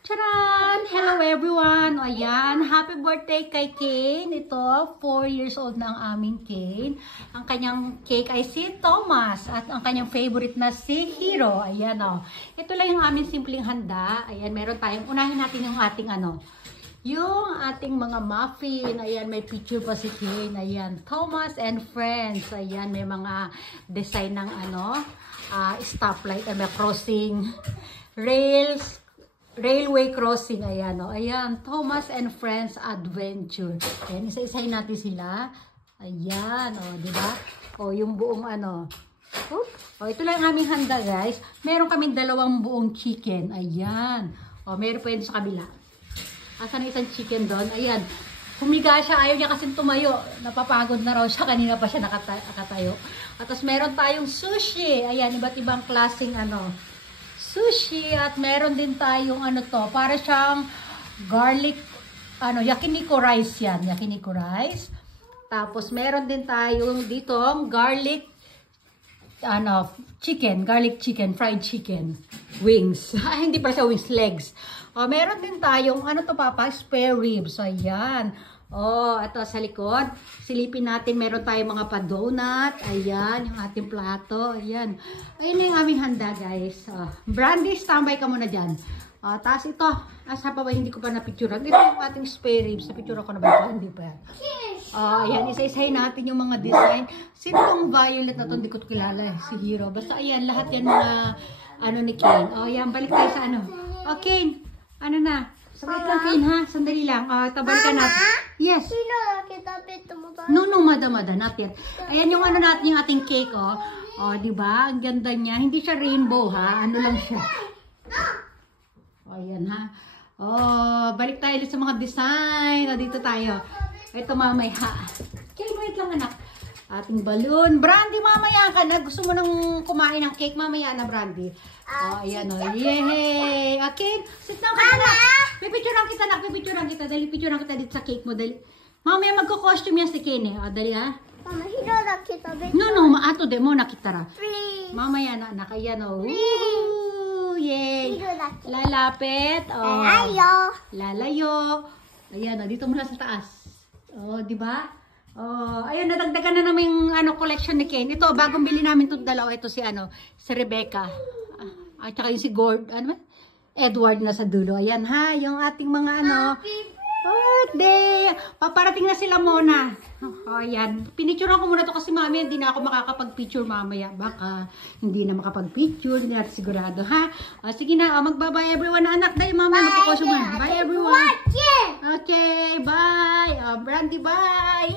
Charan! Hello everyone! Ayan, happy birthday kay Kane. Ito, 4 years old na ang aming Kane. Ang kanyang cake ay si Thomas at ang kanyang favorite na si Hero. Ayan o. Ito lang yung aming simpleng handa. Ayan, meron tayong, unahin natin yung ating yung ating mga muffin. Ayan, may picture pa si Kane. Ayan, Thomas and Friends. Ayan, may mga design ng stoplight, may crossing, railway crossing. Ayan, o. Ayan, Thomas and Friends Adventure. Ayan, isa-isahin natin sila. Ayan, o, diba? O, yung buong O, ito lang ang aming handa, guys. Meron kaming 2 buong chicken. Ayan. O, meron pa yun sa kabila. Asan isang chicken doon? Ayan. Humiga siya. Ayaw niya kasing tumayo. Napapagod na raw siya. Kanina pa siya nakatayo. At tapos meron tayong sushi. Ayan, iba't ibang klaseng sushi. At meron din tayong para siyang garlic, yakiniku rice yan. Yakiniku rice. Tapos meron din tayong ditong garlic, garlic chicken, fried chicken. Wings. Hindi pa siya wings, legs. O, meron din tayong, Papa? Spare ribs. Ayan. O, ito sa likod. Silipin natin, meron tayong mga pa-donut. Ayan, yung ating plato. Ayan. Ayan na yung aming handa, guys. Brandy, standby ka muna dyan. Tapos ito, asa pa ba, hindi ko pa na-picturean. Ito yung ating spare ribs. Na-picture ko na ba ito? Hindi pa yan. Ayan, isa-isahin natin yung mga design. Sino tong violet na ito? Hindi ko kilala, si Hero. Basta ayan, lahat yan mga ni Kane. Ayan, balik tayo sa Kane, na? Sabay lang, Kane, ha? Sandali lang. Balikan natin. Yes. No, madam, not yet. Ayan yung natin, yung ating cake, diba? Ang ganda niya. Hindi siya rainbow, ha? Lang siya. Ayan, ha? Balik tayo sa mga design. Dito tayo. Ito mamaya. Kane, wait lang, anak. Ating balloon. Brandy, mamaya ka na. Gusto mo nang kumain ng cake? Mamaya na, Brandy. Ayan, Yay! Okay, sit down ka na. Pipicturean kita, anak. Pipicturean kita. Dali, picturean kita dito sa cake mo. Dali. Mamaya magko-costume yan si Kane, Dali, ha? Mama, hiro na kita. No, maato de mo nakitara. Mamaya na, anak. Ayan, Woo! Yay! Lalapit. Lalayo. Lalayo. Ayan, dito muna sa taas. Di ba? Ayun, nadagdagan na namin yung collection ni Kane. Ito, bagong bili namin itong dalawa. Ito si Rebecca. At saka yung si Edward na sa dulo. Ayan, ha, yung ating mga birthday. Paparating na sila muna. Ayan. Pinicturean ko muna to kasi mamaya hindi na ako makakapag-picture mamaya. Baka hindi na makapag-picture. Hindi natin sigurado, ha? Sige na, magbabay everyone na, anak. Dahil mamaya magkakosyo mo. Bye everyone. Okay, bye. Brandy, bye.